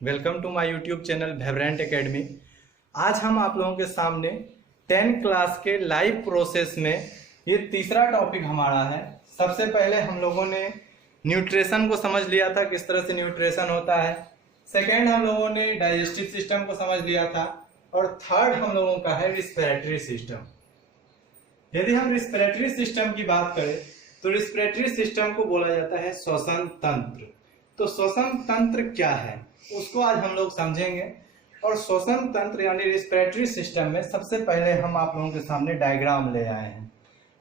Welcome to my YouTube channel vibrant academy. आज हम आप लोगों के सामने 10 क्लास के लाइव प्रोसेस में ये तीसरा टॉपिक हमारा है। सबसे पहले हम लोगों ने न्यूट्रिशन को समझ लिया था, किस तरह से न्यूट्रिशन होता है। सेकेंड हम लोगों ने डाइजेस्टिव सिस्टम को समझ लिया था और थर्ड हम लोगों का है रिस्पिरेटरी सिस्टम। यदि हम रिस्पिरेटरी सिस्टम की बात करें तो रिस्पिरेटरी सिस्टम को बोला जाता है श्वसन तंत्र। तो श्वसन तंत्र क्या है उसको आज हम लोग समझेंगे। और श्वसन तंत्र यानी रिस्पिरेटरी सिस्टम में सबसे पहले हम आप लोगों के सामने डायग्राम ले आए हैं।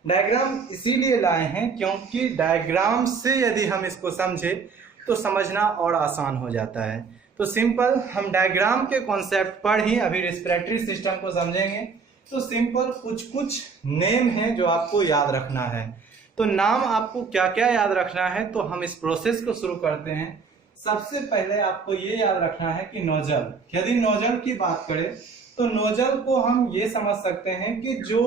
डायग्राम इसीलिए लाए हैं क्योंकि डायग्राम से यदि हम इसको समझे तो समझना और आसान हो जाता है। तो सिंपल हम डायग्राम के कॉन्सेप्ट पर ही अभी रिस्पिरेटरी सिस्टम को समझेंगे। तो सिंपल कुछ नेम है जो आपको याद रखना है। तो नाम आपको क्या क्या याद रखना है, तो हम इस प्रोसेस को शुरू करते हैं। सबसे पहले आपको ये याद रखना है कि नोजल, यदि नोजल की बात करें तो नोजल को हम ये समझ सकते हैं कि जो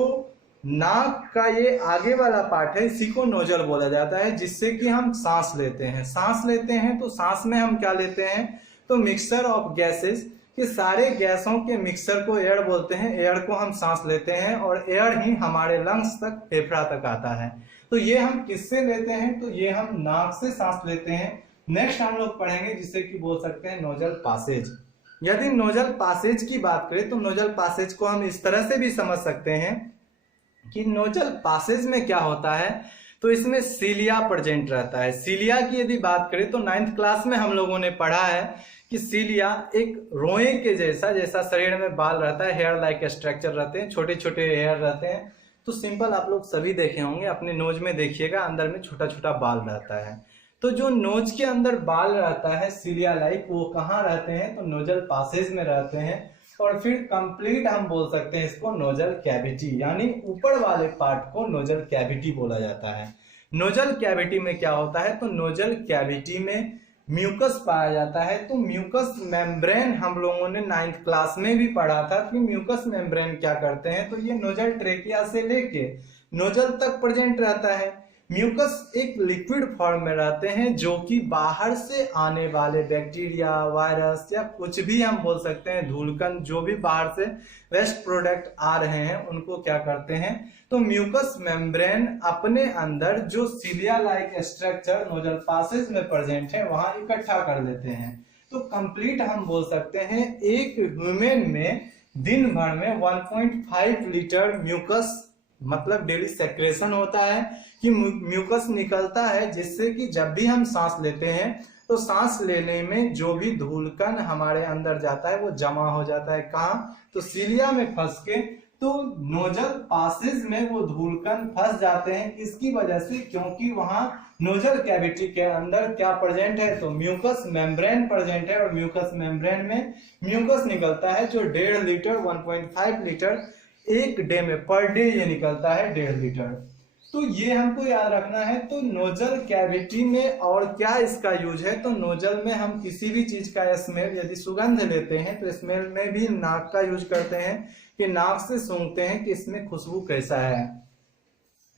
नाक का ये आगे वाला पार्ट है इसी को नोजल बोला जाता है, जिससे कि हम सांस लेते हैं। सांस लेते हैं तो सांस में हम क्या लेते हैं, तो मिक्सचर ऑफ गैसेस, कि सारे गैसों के मिक्सचर को एयर बोलते हैं। एयर को हम सांस लेते हैं और एयर ही हमारे लंग्स तक, फेफड़ा तक आता है। तो ये हम किससे लेते हैं, तो ये हम नाक से सांस लेते हैं। नेक्स्ट हम लोग पढ़ेंगे जिसे कि बोल सकते हैं नोजल पासेज। यदि नोजल पासेज की बात करें तो नोजल पासेज को हम इस तरह से भी समझ सकते हैं कि नोजल पासेज में क्या होता है, तो इसमें सीलिया प्रेजेंट रहता है। सीलिया की यदि बात करें तो 9th क्लास में हम लोगों ने पढ़ा है कि सीलिया एक रोए के जैसा शरीर में बाल रहता है, हेयर लाइक स्ट्रक्चर रहते हैं, छोटे छोटे हेयर रहते हैं। तो सिंपल आप लोग सभी देखे होंगे, अपने नोज में देखिएगा अंदर में छोटा छोटा बाल रहता है। तो जो नोज के अंदर बाल रहता है सीलिया लाइक, वो कहाँ रहते हैं, तो नोजल पासेज में रहते हैं। और फिर कंप्लीट हम बोल सकते हैं इसको नोजल कैविटी, यानी ऊपर वाले पार्ट को नोजल कैविटी बोला जाता है। नोजल कैविटी में क्या होता है, तो नोजल कैविटी में म्यूकस पाया जाता है। तो म्यूकस मेम्ब्रेन हम लोगों ने 9th क्लास में भी पढ़ा था कि म्यूकस मेम्ब्रेन क्या करते हैं, तो ये नोजल ट्रेकिया से लेके नोजल तक प्रेजेंट रहता है। म्यूकस एक लिक्विड फॉर्म में रहते हैं जो कि बाहर से आने वाले बैक्टीरिया, वायरस या कुछ भी हम बोल सकते हैं, धूलकण, जो भी बाहर से वेस्ट प्रोडक्ट आ रहे हैं उनको क्या करते हैं, तो म्यूकस मेम्ब्रेन अपने अंदर जो सीलिया लाइक स्ट्रक्चर नोजल पासेज में प्रेजेंट है वहां इकट्ठा कर लेते हैं। तो कंप्लीट हम बोल सकते हैं एक ह्यूमन में दिन भर में 1.5 लीटर म्यूकस मतलब डेली सेक्रेशन होता है कि म्यूकस निकलता है, जिससे कि जब भी हम सांस लेते हैं तो सांस लेने में जो भी धूलकण हमारे अंदर जाता है वो जमा हो जाता है। कहाँ, तो सीलिया में फंस के, तो नोजल पासेज में वो धूलकण फंस जाते हैं। इसकी वजह से, क्योंकि वहां नोजल कैविटी के अंदर क्या प्रेजेंट है, तो म्यूकस मेम्ब्रेन प्रेजेंट है। और म्यूकस मेम्ब्रेन में म्यूकस निकलता है जो 1.5 लीटर 1.5 लीटर एक डे में, पर डे ये निकलता है 1.5 लीटर। तो ये हमको याद रखना है। तो नोजल कैविटी में और क्या इसका यूज है, तो नोजल में हम किसी भी चीज का स्मेल, यदि सुगंध लेते हैं तो स्मेल में भी नाक का यूज करते हैं कि नाक से सूंघते हैं कि इसमें खुशबू कैसा है।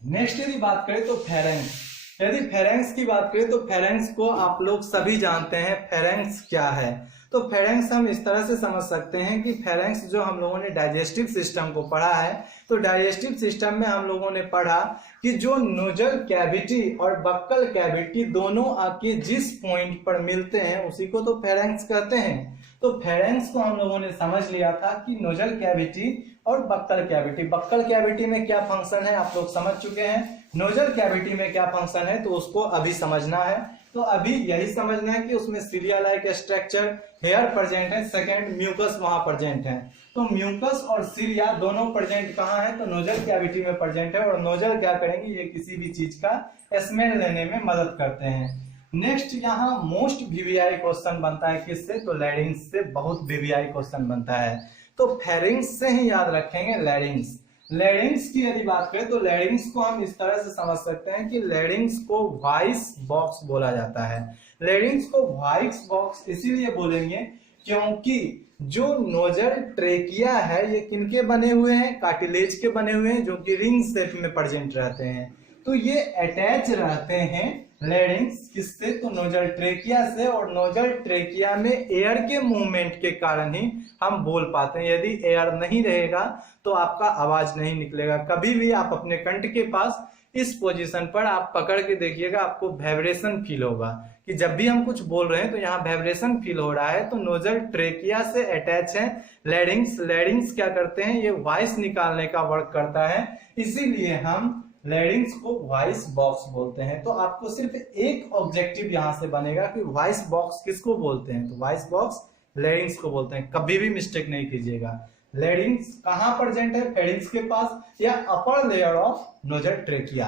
नेक्स्ट यदि बात करें तो फेरेंक्स, यदि फेरेंक्स की बात करें तो फेरेंक्स को आप लोग सभी जानते हैं। फेरेंक्स क्या है, तो फेरेंक्स हम इस तरह से समझ सकते हैं कि फेरेंक्स जो हम लोगों ने डाइजेस्टिव सिस्टम को पढ़ा है, तो डाइजेस्टिव सिस्टम में हम लोगों ने पढ़ा कि जो नोजल कैविटी और बक्कल कैविटी दोनों आके जिस पॉइंट पर मिलते हैं उसी को तो फेरेंक्स कहते हैं। तो फेरेंक्स को हम लोगों ने समझ लिया था कि नोजल कैविटी और बक्कल कैविटी। बक्कल कैविटी में क्या फंक्शन है आप लोग समझ चुके हैं, नोजल कैविटी में क्या फंक्शन है तो उसको अभी समझना है। तो अभी यही समझना है कि उसमें सीलिया लाइक स्ट्रक्चर, हेयर प्रेजेंट है, सेकंड म्यूकस वहां प्रेजेंट है। तो म्यूकस और सीलिया दोनों प्रेजेंट कहाँ है, तो नोजल कैविटी में प्रेजेंट है। और नोजल क्या करेंगे, ये किसी भी चीज का स्मेल लेने में मदद करते हैं। नेक्स्ट यहाँ मोस्ट वीवीआई क्वेश्चन बनता है किससे, तो लैरिंग्स से बहुत वीवीआई क्वेश्चन बनता है। तो फेरिंग्स से ही याद रखेंगे लैरिंग्स। लैरिंग्स की यदि बात करें तो लैरिंग्स को हम इस तरह से समझ सकते हैं कि लैरिंग्स को वॉइस बॉक्स बोला जाता है। लैरिंग्स को वॉइस बॉक्स इसीलिए बोलेंगे क्योंकि जो नोजल ट्रेकिया है ये किनके बने हुए हैं, कार्टिलेज के बने हुए हैं, जो कि रिंग शेप में प्रेजेंट रहते हैं। तो ये अटैच रहते हैं लैरिंग्स किससे, तो नोजल ट्रेकिया से, और नोजल ट्रेकिया में एयर के मूवमेंट के कारण ही हम बोल पाते हैं। यदि एयर नहीं रहेगा तो आपका आवाज नहीं निकलेगा। कभी भी आप अपने कंठ के पास इस पोजीशन पर आप पकड़ के देखिएगा, आपको वाइब्रेशन फील होगा कि जब भी हम कुछ बोल रहे हैं तो यहाँ वाइब्रेशन फील हो रहा है। तो नोजल ट्रेकिया से अटैच है लैरिंग्स। लैरिंग्स क्या करते हैं, ये वॉइस निकालने का वर्क करता है, इसीलिए हम लैरिंग्स को वॉइस बॉक्स बोलते हैं। तो आपको सिर्फ एक ऑब्जेक्टिव यहां से बनेगा कि वॉइस बॉक्स किसको बोलते हैं, तो वॉइस बॉक्स लैरिंग्स को बोलते हैं। कभी भी मिस्टेक नहीं कीजिएगा। लैरिंग्स कहां प्रेजेंट है, फेरिंग्स के पास या upper layer of nozzle trachea.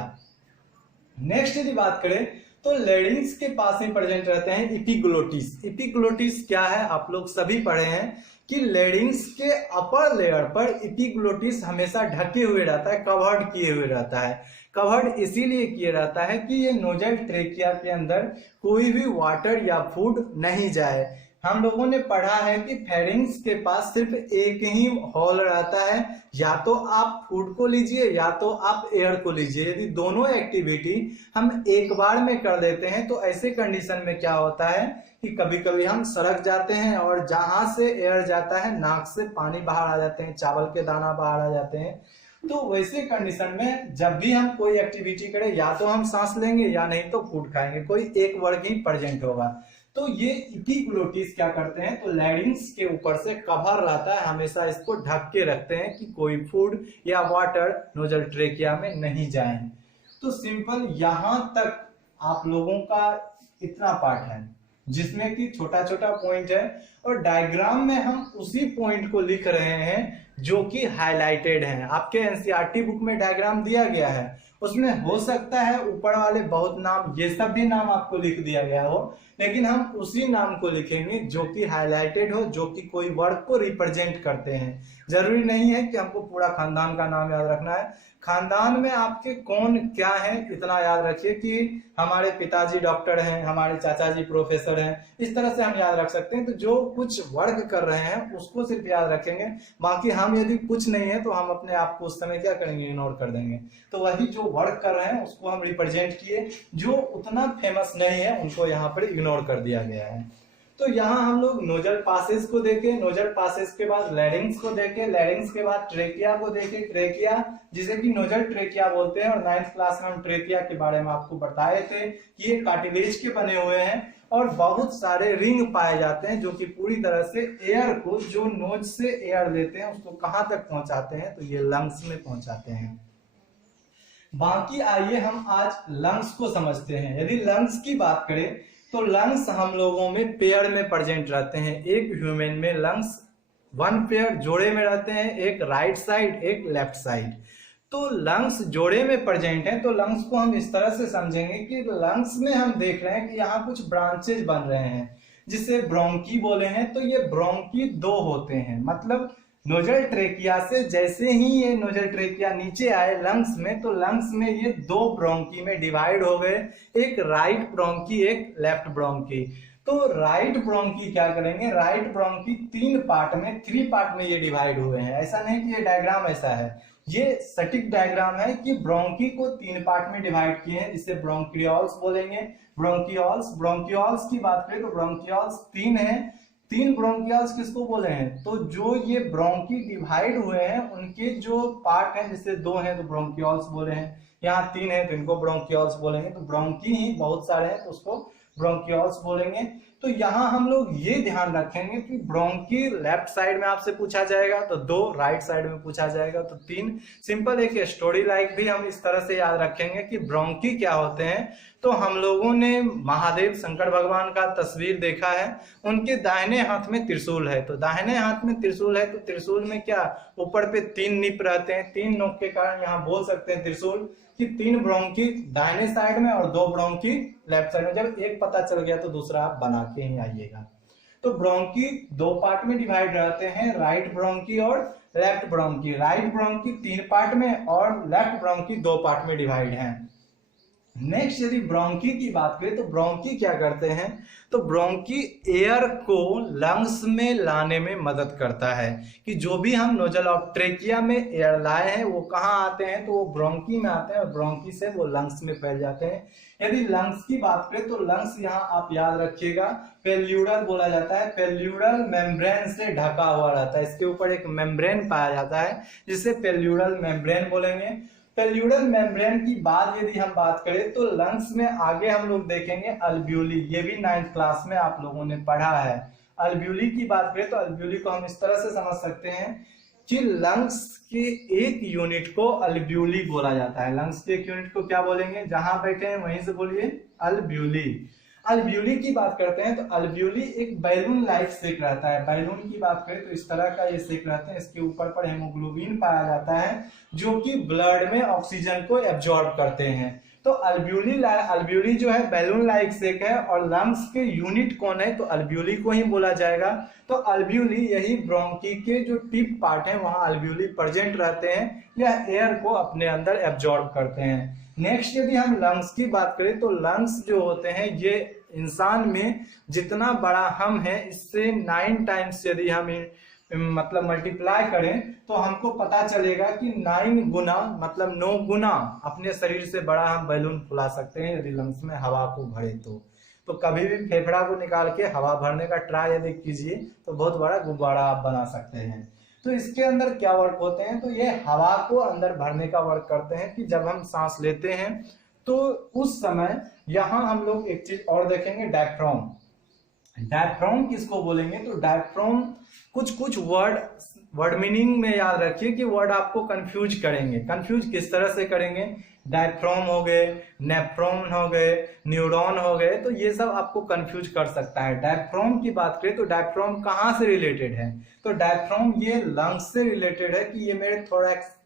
Next यदि बात करें तो लैरिंग्स के पास ही प्रेजेंट रहते हैं एपिग्लोटिस। एपिग्लोटिस क्या है, आप लोग सभी पढ़े हैं कि लैरिंग्स के अपर लेयर पर एपिग्लोटिस हमेशा ढके हुए रहता है, कवर्ड किए हुए रहता है। कवर्ड इसीलिए किए रहता है कि ये नोजल ट्रेकिया के अंदर कोई भी वाटर या फूड नहीं जाए। हम लोगों ने पढ़ा है कि फेरिंग्स के पास सिर्फ एक ही हॉल रहता है, या तो आप फूड को लीजिए या तो आप एयर को लीजिए। यदि दोनों एक्टिविटी हम एक बार में कर देते हैं तो ऐसे कंडीशन में क्या होता है कि कभी कभी हम सड़क जाते हैं और जहां से एयर जाता है नाक से पानी बाहर आ जाते हैं, चावल के दाना बाहर आ जाते हैं। तो वैसे कंडीशन में जब भी हम कोई एक्टिविटी करें या तो हम सांस लेंगे या नहीं तो फूड खाएंगे, कोई एक वर्ग ही प्रेजेंट होगा। तो ये एपिग्लोटिस क्या करते हैं, तो लैरिंग्स के ऊपर से कवर रहता है, हमेशा इसको ढक के रखते हैं कि कोई फूड या वाटर नोजल ट्रेकिया में नहीं जाए। तो सिंपल यहां तक आप लोगों का इतना पार्ट है जिसमें कि छोटा छोटा पॉइंट है, और डायग्राम में हम उसी पॉइंट को लिख रहे हैं जो कि हाईलाइटेड है। आपके एनसीईआरटी बुक में डायग्राम दिया गया है, उसमें हो सकता है ऊपर वाले बहुत नाम, ये सब भी नाम आपको लिख दिया गया हो, लेकिन हम उसी नाम को लिखेंगे जो कि हाईलाइटेड हो, जो कि कोई वर्ड को रिप्रेजेंट करते हैं। जरूरी नहीं है कि हमको पूरा खानदान का नाम याद रखना है। खानदान में आपके कौन क्या है इतना याद रखिए कि हमारे पिताजी डॉक्टर हैं, हमारे चाचा जी प्रोफेसर हैं, इस तरह से हम याद रख सकते हैं। तो जो कुछ वर्क कर रहे हैं उसको सिर्फ याद रखेंगे, बाकी हम यदि कुछ नहीं है तो हम अपने आप को उस समय क्या करेंगे, इग्नोर कर देंगे। तो वही जो वर्क कर रहे हैं उसको हम रिप्रेजेंट किए, जो उतना फेमस नहीं है उनको यहाँ पर इग्नोर कर दिया गया है। तो यहाँ हम लोग नोजल पासेज को देखे, नोजल पासेज के बाद लैरिंग्स को देखे, लैरिंग्स के बाद ट्रेकिया को देखे, ट्रेकिया जिसे कि नोजल ट्रेकिया बोलते हैं, और 9th क्लास में हम ट्रेकिया के बारे में आपको बताए थे कि ये कार्टिलेज के बने हुए हैं और बहुत सारे रिंग पाए जाते हैं जो कि पूरी तरह से एयर को, जो नोज से एयर लेते हैं उसको कहां तक पहुंचाते हैं, तो ये लंग्स में पहुंचाते हैं। बाकी आइए हम आज लंग्स को समझते हैं। यदि लंग्स की बात करें तो लंग्स हम लोगों में पेयर में प्रेजेंट रहते हैं। एक ह्यूमन में लंग्स 1 पेयर जोड़े में रहते हैं, एक राइट साइड एक लेफ्ट साइड। तो लंग्स जोड़े में प्रेजेंट है, तो लंग्स को हम इस तरह से समझेंगे कि लंग्स में हम देख रहे हैं कि यहाँ कुछ ब्रांचेज बन रहे हैं जिसे ब्रोंकी बोले हैं। तो ये ब्रोंकी 2 होते हैं, मतलब नोजल ट्रेकिया से जैसे ही ये नोजल ट्रेकिया नीचे आए लंग्स में, तो लंग्स में ये 2 ब्रोंकी में डिवाइड हो गए, एक राइट ब्रोंकी एक लेफ्ट ब्रोंकी। तो राइट ब्रोंकी क्या करेंगे, राइट ब्रोंकी 3 पार्ट में 3 पार्ट में ये डिवाइड हुए हैं। ऐसा नहीं कि ये डायग्राम ऐसा है, ये सटीक डायग्राम है कि ब्रोंकी को 3 पार्ट में डिवाइड किए हैं, जिसे ब्रोंकियोल्स बोलेंगे। ब्रोंकियोल्स, ब्रोंकियोल्स की बात करें तो ब्रोंकियोल्स 3 है। 3 ब्रोंकियोल्स किसको बोले हैं, तो जो ये ब्रोंकी डिवाइड हुए हैं उनके जो पार्ट हैं, जैसे 2 हैं तो ब्रोंकियोल्स बोले हैं, यहाँ 3 है तो इनको ब्रोंकियोल्स बोलेंगे। तो ब्रोंकी ही बहुत सारे हैं तो उसको ब्रोंकियोल्स बोलेंगे। तो यहाँ हम लोग ये ध्यान रखेंगे कि ब्रोंकी लेफ्ट साइड में आपसे पूछा जाएगा तो 2, राइट साइड में पूछा जाएगा तो 3। सिंपल एक स्टोरी लाइक भी हम इस तरह से याद रखेंगे कि ब्रोंकी क्या होते हैं। तो हम लोगों ने महादेव शंकर भगवान का तस्वीर देखा है, उनके दाहिने हाथ में त्रिशूल है। तो दाहिने हाथ में त्रिशूल है तो त्रिशूल में क्या ऊपर पे 3 निप रहते हैं, 3 नोक के कारण यहाँ बोल सकते हैं त्रिशूल कि 3 ब्रोंकी दाहिने साइड में और 2 ब्रोंकी लेफ्ट साइड में। जब एक पता चल गया तो दूसरा आप बना के ही आइएगा। तो ब्रोंकी 2 पार्ट में डिवाइड रहते हैं, राइट ब्रोंकी और left bronchi. Right bronchi 3 part में और लेफ्ट ब्रोंकी 2 पार्ट में डिवाइड है। नेक्स्ट यदि ब्रोंकी की बात करें तो ब्रोंकी क्या करते हैं, तो ब्रोंकी एयर को लंग्स में लाने में मदद करता है कि जो भी हम नोजल ऑफ ट्रेकिया में एयर लाए हैं वो कहाँ आते हैं, तो वो ब्रोंकी में आते हैं और ब्रोंकी से वो लंग्स में फैल जाते हैं। यदि लंग्स की बात करें तो लंग्स यहाँ आप याद रखिएगा पेल्यूडल बोला जाता है, पेल्यूडल मेम्ब्रेन से ढका हुआ रहता है, इसके ऊपर एक मेम्ब्रेन पाया जाता है जिसे पेल्यूडल मेम्ब्रेन बोलेंगे। पेल्यूडल मेम्ब्रेन की बात यदि हम बात करें तो लंग्स में आगे हम लोग देखेंगे अल्ब्यूली, ये भी 9th क्लास में आप लोगों ने पढ़ा है। अल्ब्यूली की बात करें तो अल्ब्यूली को हम इस तरह से समझ सकते हैं कि लंग्स के एक यूनिट को अल्ब्यूली बोला जाता है। लंग्स के एक यूनिट को क्या बोलेंगे, जहां बैठे हैं वहीं से बोलिए अल्ब्यूली। अल्ब्यूली की बात करते हैं तो अल्ब्यूली एक बैलून लाइक शेप रहता है। बैलून की बात करें तो इस तरह का ये शेप रहता है, इसके ऊपर पर हेमोग्लोबिन पाया जाता है जो कि ब्लड में ऑक्सीजन को एब्जॉर्ब करते हैं। तो अल्ब्यूली जो है बैलून लाइक शेप है और लंग्स के यूनिट कौन है, तो अल्ब्यूली को ही बोला जाएगा। तो अल्ब्यूली यही ब्रोंकी के जो टिप पार्ट है वहां अल्ब्यूली प्रेजेंट रहते हैं, यह एयर को अपने अंदर एब्जॉर्ब करते हैं। नेक्स्ट यदि हम लंग्स की बात करें तो लंग्स जो होते हैं ये इंसान में जितना बड़ा हम है इससे 9 टाइम्स यदि हम मतलब मल्टीप्लाई करें तो हमको पता चलेगा कि 9 गुना मतलब 9 गुना अपने शरीर से बड़ा हम बैलून फुला सकते हैं यदि लंग्स में हवा को भरे तो कभी भी फेफड़ा को निकाल के हवा भरने का ट्राई यदि कीजिए तो बहुत बड़ा गुब्बारा आप बना सकते हैं। तो इसके अंदर क्या वर्क होते हैं, तो ये हवा को अंदर भरने का वर्क करते हैं कि जब हम सांस लेते हैं तो उस समय यहां हम लोग एक चीज और देखेंगे, डायफ्राम। डायफ्राम किसको बोलेंगे, तो डायफ्राम कुछ वर्ड मीनिंग में याद रखिए कि वर्ड आपको कंफ्यूज करेंगे। कंफ्यूज किस तरह से करेंगे, डायफ्राम हो गए, नेफ्रॉन हो गए, न्यूरॉन हो गए, तो ये सब आपको कंफ्यूज कर सकता है। डायफ्राम की बात करें तो डायफ्राम कहाँ से रिलेटेड है, तो डायफ्राम ये लंग्स से रिलेटेड है कि ये मेरे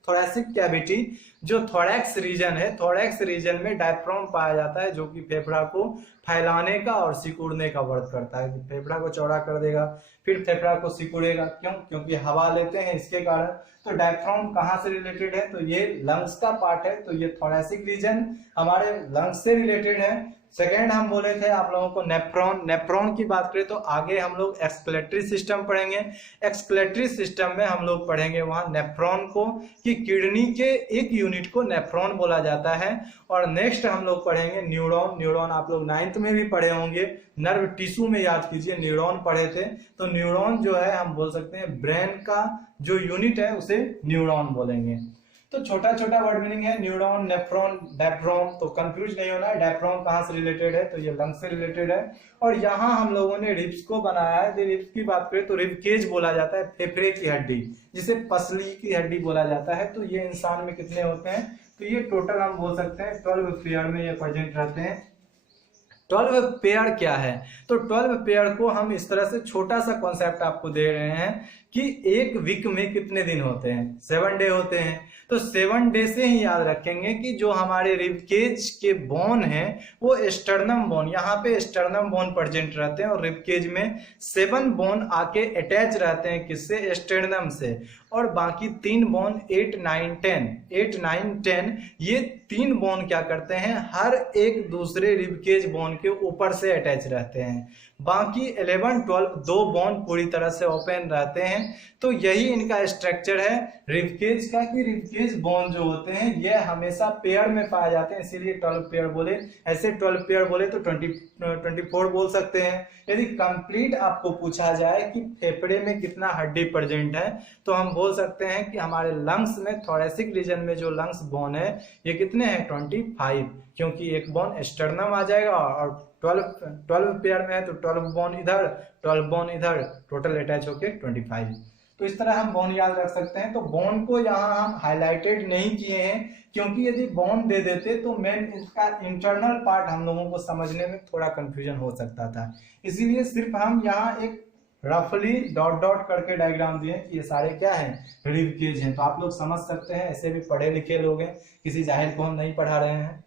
थोरैसिक कैविटी जो थोरैक्स रीजन है, थोरैक्स रीजन में डायफ्राम पाया जाता है जो कि फेफड़ा को फैलाने का और सिकुड़ने का वर्क करता है। फेफड़ा को चौड़ा कर देगा फिर फेफड़ा को सिकुड़ेगा, क्योंकि हवा लेते हैं इसके कारण। तो डायफ्राम कहाँ से रिलेटेड है, तो ये लंग्स का पार्ट है, तो ये थोरैसिक रीजन हमारे लंग्स से रिलेटेड है। सेकेंड हम बोले थे आप लोगों को नेफ्रॉन। नेफ्रॉन की बात करें तो आगे हम लोग एक्सक्लेटरी सिस्टम पढ़ेंगे। एक्सक्लेटरी सिस्टम में हम लोग पढ़ेंगे वहां नेफ्रॉन को कि किडनी के एक यूनिट को नेफ्रॉन बोला जाता है। और नेक्स्ट हम लोग पढ़ेंगे न्यूरॉन। न्यूरॉन आप लोग 9th में भी पढ़े होंगे, नर्व टिश्यू में याद कीजिए न्यूरॉन पढ़े थे। तो न्यूरॉन जो है हम बोल सकते हैं ब्रेन का जो यूनिट है उसे न्यूरॉन बोलेंगे। तो छोटा छोटा वर्ड मीनिंग है, न्यूरॉन, नेफ्रॉन, डायफ्राम, तो कंफ्यूज नहीं होना है। डायफ्राम कहाँ से रिलेटेड है, तो ये लंग्स से रिलेटेड है। और यहाँ हम लोगों ने रिब्स को बनाया है। रिब्स की बात करें तो रिब केज बोला जाता है फेफड़े की हड्डी, जिसे पसली की हड्डी बोला जाता है। तो ये इंसान में कितने होते हैं, तो ये टोटल हम बोल सकते हैं 12 पेयर में ये प्रेजेंट रहते हैं। 12 पेयर क्या है, तो 12 पेयर को हम इस तरह से छोटा सा कॉन्सेप्ट आपको दे रहे हैं कि एक वीक में कितने दिन होते हैं, 7 डे होते हैं। तो 7 डे से ही याद रखेंगे कि जो हमारे रिबकेज के बोन है वो स्टर्नम बोन, यहाँ पे स्टर्नम बोन प्रेजेंट रहते हैं और रिबकेज में 7 बोन आके अटैच रहते हैं किससे, स्टर्नम से। और बाकी 3 बोन 8, 9, 10 ये 3 बोन क्या करते हैं, हर एक दूसरे रिबकेज बोन के ऊपर से अटैच रहते हैं। बाकी 11, 12 2 बोन पूरी तरह से ओपन रहते हैं। तो यही इनका स्ट्रक्चर है रिबकेज का कि रिबकेज बोन जो होते हैं ये हमेशा पेयर में पाए जाते हैं, इसीलिए 12 पेयर बोले। ऐसे 12 पेयर बोले तो 24 बोल सकते हैं। यदि कंप्लीट आपको पूछा जाए कि फेफड़े में कितना हड्डी प्रेजेंट है तो हम बोल सकते हैं कि हमारे लंग्स में थोरैसिक रीजन में जो लंग्स बोन है ये कितने हैं, 25, क्योंकि एक बोन स्टर्नम आ जाएगा और 12 पेयर में है तो 12 बोन इधर 12 बोन इधर, टोटल अटैच होके 25। तो इस तरह हम बोन याद रख सकते हैं। तो बोन को यहाँ हम हाईलाइटेड नहीं किए हैं क्योंकि यदि बोन दे देते तो मेन इसका इंटरनल पार्ट हम लोगों को समझने में थोड़ा कंफ्यूजन हो सकता था, इसीलिए सिर्फ हम यहाँ एक रफली डॉट डॉट करके डायग्राम दिए कि ये सारे क्या हैं, रिबकेज हैं। तो आप लोग समझ सकते हैं, ऐसे भी पढ़े लिखे लोग हैं, किसी जाहिल को हम नहीं पढ़ा रहे हैं।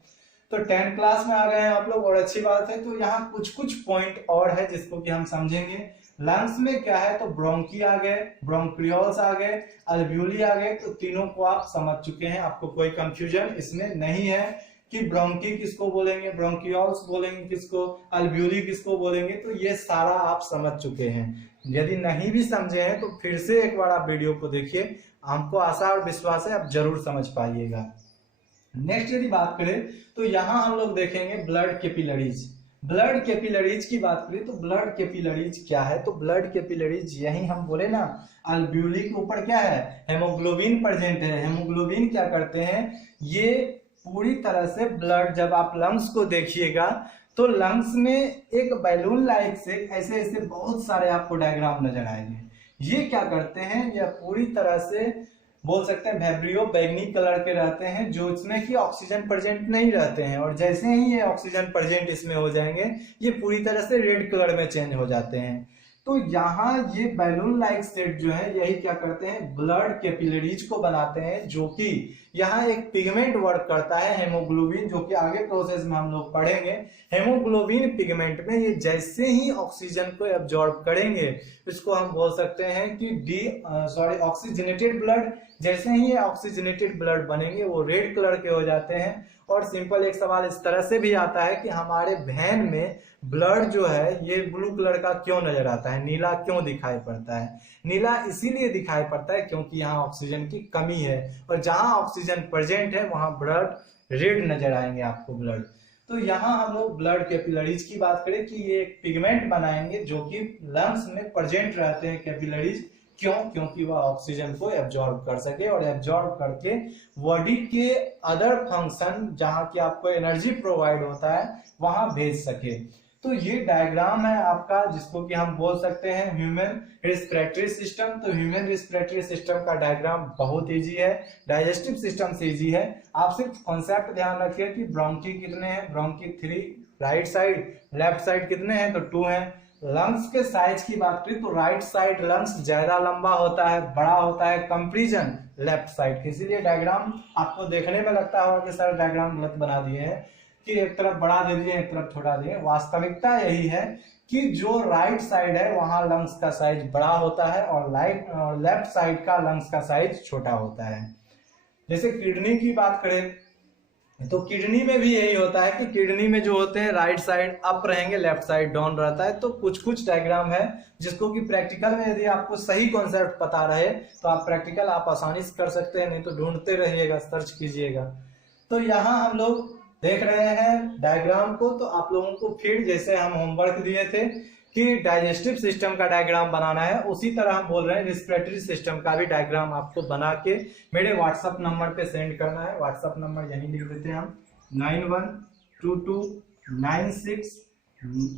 तो 10th क्लास में आ गए हैं आप लोग और अच्छी बात है। तो यहाँ कुछ पॉइंट और है जिसको कि हम समझेंगे। लंग्स में क्या है, तो ब्रोंकी आ गए, ब्रोंक्रियोल्स आ गए, अल्व्यूली आ गए। तो तीनों को आप समझ चुके हैं, आपको कोई कंफ्यूजन इसमें नहीं है। कि ब्रोंकी किसको बोलेंगे, ब्रोंकियोल्स बोलेंगे किसको, अल्वियोली किसको बोलेंगे, तो ये सारा आप समझ चुके हैं। यदि नहीं भी समझे हैं तो फिर से एक बार आप वीडियो को देखिए, हमको आशा और विश्वास है आप जरूर समझ पाइएगा। नेक्स्ट यदि बात करें तो यहाँ हम लोग देखेंगे ब्लड कैपिलरीज। ब्लड कैपिलरीज की बात करें तो ब्लड कैपिलरीज क्या है, तो ब्लड कैपिलरीज यही हम बोले ना, अल्वियोली के ऊपर क्या है, हेमोग्लोबिन प्रेजेंट है। हेमोग्लोबिन क्या करते हैं, ये पूरी तरह से ब्लड, जब आप लंग्स को देखिएगा तो लंग्स में एक बैलून लाइक से ऐसे ऐसे बहुत सारे आपको डायग्राम नजर आएंगे। ये क्या करते हैं, यह पूरी तरह से बोल सकते हैं वैब्रियो बैंगनी कलर के रहते हैं, जो इसमें कि ऑक्सीजन प्रेजेंट नहीं रहते हैं, और जैसे ही ये ऑक्सीजन प्रेजेंट इसमें हो जाएंगे ये पूरी तरह से रेड कलर में चेंज हो जाते हैं। तो यहाँ ये बैलून लाइक सेट जो है यही क्या करते हैं, ब्लड कैपिलरीज को बनाते हैं, जो कि यहाँ एक पिगमेंट वर्क करता है हेमोग्लोबिन, जो कि आगे प्रोसेस में हम लोग पढ़ेंगे। हेमोग्लोबिन पिगमेंट में ये जैसे ही ऑक्सीजन को एब्जॉर्ब करेंगे, इसको हम बोल सकते हैं कि ऑक्सीजनेटेड ब्लड। जैसे ही ये ऑक्सीजनेटेड ब्लड बनेंगे वो रेड कलर के हो जाते हैं। और सिंपल एक सवाल इस तरह से भी आता है कि हमारे वैन में ब्लड जो है ये ब्लू कलर का क्यों नजर आता है, नीला क्यों दिखाई पड़ता है। नीला इसीलिए दिखाई पड़ता है क्योंकि यहाँ ऑक्सीजन की कमी है, और जहां ऑक्सीजन प्रेजेंट है वहां ब्लड रेड नजर आएंगे आपको ब्लड। तो यहाँ हम लोग ब्लड कैपिलरीज की बात करें कि ये एक पिगमेंट बनाएंगे जो कि लंग्स में प्रेजेंट रहते हैं कैपिलरीज। क्यों, क्योंकि वह ऑक्सीजन को एब्जॉर्ब कर सके, और एब्जॉर्ब करके बॉडी के अदर फंक्शन जहां की आपको एनर्जी प्रोवाइड होता है वहां भेज सके। तो ये डायग्राम है आपका, जिसको कि हम बोल सकते हैं ह्यूमन रेस्पिरेटरी सिस्टम। तो ह्यूमन रेस्पिरेटरी सिस्टम का डायग्राम बहुत इजी है, डाइजेस्टिव सिस्टम से इजी है। आप सिर्फ कॉन्सेप्ट ध्यान रखिए कि ब्रोंकी कितने हैं, bronchi 3 right side, left side कितने हैं, तो 2 हैं। लंग्स के साइज की बात करें तो राइट साइड लंग्स ज्यादा लंबा होता है, बड़ा होता है कंपैरिजन लेफ्ट साइड। इसीलिए डायग्राम आपको देखने में लगता होगा कि सर डायग्राम गलत बना दिए हैं, कि एक तरफ बड़ा दे दिए एक तरफ छोटा दिए। वास्तविकता यही है कि जो राइट साइड है वहां लंग्स का साइज बड़ा होता है, और लेफ्ट साइड का लंग्स का साइज छोटा होता है। जैसे किडनी की बात करें तो किडनी में भी यही होता है कि किडनी में जो होते हैं राइट साइड अप रहेंगे, लेफ्ट साइड डाउन रहता है। तो कुछ कुछ डायग्राम है जिसको कि प्रैक्टिकल में यदि आपको सही कॉन्सेप्ट पता रहे तो आप प्रैक्टिकल आप आसानी से कर सकते हैं, नहीं तो ढूंढते रहिएगा, सर्च कीजिएगा। तो यहाँ हम लोग देख रहे हैं डायग्राम को, तो आप लोगों को फिर जैसे हम होमवर्क दिए थे कि डाइजेस्टिव सिस्टम का डायग्राम बनाना है, उसी तरह हम बोल रहे हैं रेस्पिरेटरी सिस्टम का भी डायग्राम आपको बना के मेरे व्हाट्सएप नंबर पे सेंड करना है। व्हाट्सएप नंबर यहीं लिख देते हैं हम, 912296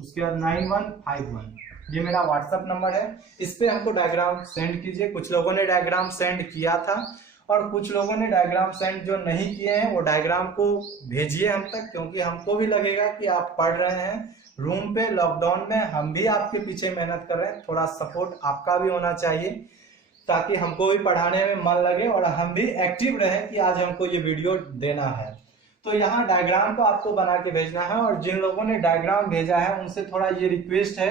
उसके बाद 9151, ये मेरा व्हाट्सएप नंबर है। इस पे हमको डायग्राम सेंड कीजिए। कुछ लोगों ने डायग्राम सेंड किया था और कुछ लोगों ने डायग्राम सेंड जो नहीं किए हैं वो डायग्राम को भेजिए हम तक, क्योंकि हमको भी लगेगा कि आप पढ़ रहे हैं रूम पे लॉकडाउन में, हम भी आपके पीछे मेहनत कर रहे हैं, थोड़ा सपोर्ट आपका भी होना चाहिए ताकि हमको भी पढ़ाने में मन लगे और हम भी एक्टिव रहें कि आज हमको ये वीडियो देना है। तो यहाँ डायग्राम को आपको बना के भेजना है, और जिन लोगों ने डायग्राम भेजा है उनसे थोड़ा ये रिक्वेस्ट है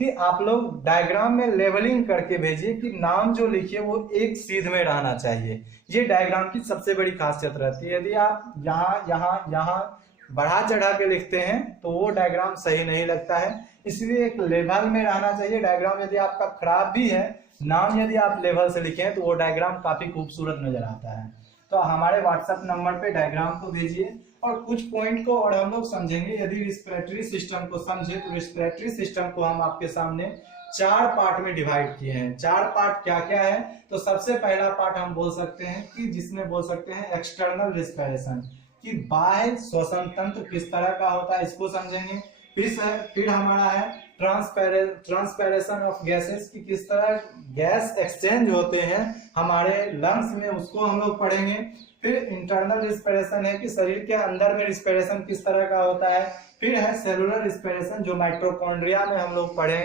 कि आप लोग डायग्राम में लेवलिंग करके भेजिए, कि नाम जो लिखिए वो एक सीध में रहना चाहिए। ये डायग्राम की सबसे बड़ी खासियत रहती है। यदि आप यहाँ यहाँ यहाँ बढ़ा चढ़ा के लिखते हैं तो वो डायग्राम सही नहीं लगता है, इसलिए एक लेवल में रहना चाहिए डायग्राम। यदि आपका खराब भी है, नाम यदि आप लेवल से लिखें तो वो डायग्राम काफी खूबसूरत नजर आता है। तो हमारे व्हाट्सएप नंबर पे डायग्राम को भेजिए और कुछ पॉइंट को और हम लोग समझेंगे। यदि रिस्पिरेटरी सिस्टम को समझे तो रिस्पिरेटरी सिस्टम को हम आपके सामने 4 पार्ट में डिवाइड किए हैं। 4 पार्ट क्या क्या है, तो सबसे पहला पार्ट हम बोल सकते हैं कि जिसमें बोल सकते हैं एक्सटर्नल रेस्पिरेशन, कि बाह्य श्वसन तंत्र किस तरह का होता है, इसको समझेंगे। फिर हमारा है ट्रांसपैरेशन ऑफ गैसेस, की किस तरह गैस एक्सचेंज होते हैं हमारे लंग्स में, उसको हम लोग पढ़ेंगे। फिर इंटरनल रिस्पिरेशन है कि शरीर के अंदर में रिस्पिरेशन किस तरह का होता है। फिर है सेलुलर रिस्पिरेशन जो माइटोकॉन्ड्रिया में हम लोग पढ़े।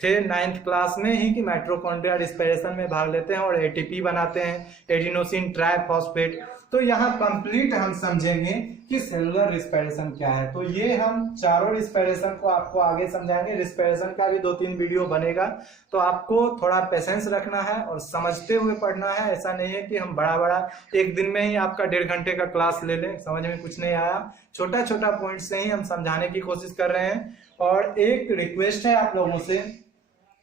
थे 9th क्लास में ही कि माइटोकॉन्ड्रिया रिस्पिरेशन में भाग लेते हैं और एटीपी बनाते हैं, एडिनोसिन ट्राइफॉस्फेट। तो यहाँ कंप्लीट हम समझेंगे कि सेलुलर रिस्पिरेशन क्या है। तो ये हम चारों रिस्पिरेशन को आपको आगे समझाएंगे। रिस्पिरेशन का भी 2-3 वीडियो बनेगा, तो आपको थोड़ा पेशेंस रखना है और समझते हुए पढ़ना है। ऐसा नहीं है कि हम बड़ा बड़ा एक दिन में ही आपका 1.5 घंटे का क्लास ले लें, समझ में कुछ नहीं आया। छोटा छोटा पॉइंट से ही हम समझाने की कोशिश कर रहे हैं। और एक रिक्वेस्ट है आप लोगों से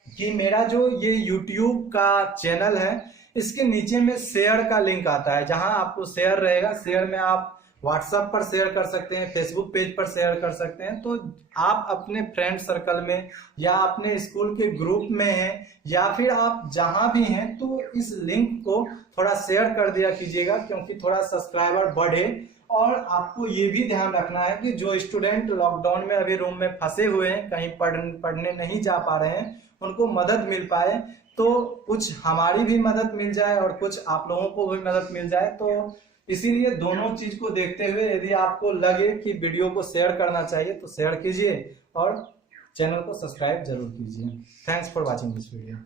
कि मेरा जो ये YouTube का चैनल है, इसके नीचे में शेयर का लिंक आता है, जहां आपको शेयर रहेगा। शेयर में आप व्हाट्सएप पर शेयर कर सकते हैं, फेसबुक पेज पर शेयर कर सकते हैं। तो आप अपने फ्रेंड सर्कल में या अपने स्कूल के ग्रुप में हैं या फिर आप जहां भी हैं, तो इस लिंक को थोड़ा शेयर कर दिया कीजिएगा, क्योंकि थोड़ा सब्सक्राइबर बढ़े। और आपको ये भी ध्यान रखना है कि जो स्टूडेंट लॉकडाउन में अभी रूम में फंसे हुए हैं, कहीं पढ़ने नहीं जा पा रहे हैं, उनको मदद मिल पाए, तो कुछ हमारी भी मदद मिल जाए और कुछ आप लोगों को भी मदद मिल जाए। तो इसीलिए दोनों चीज को देखते हुए यदि आपको लगे कि वीडियो को शेयर करना चाहिए तो शेयर कीजिए और चैनल को सब्सक्राइब जरूर कीजिए। Thanks for watching this video.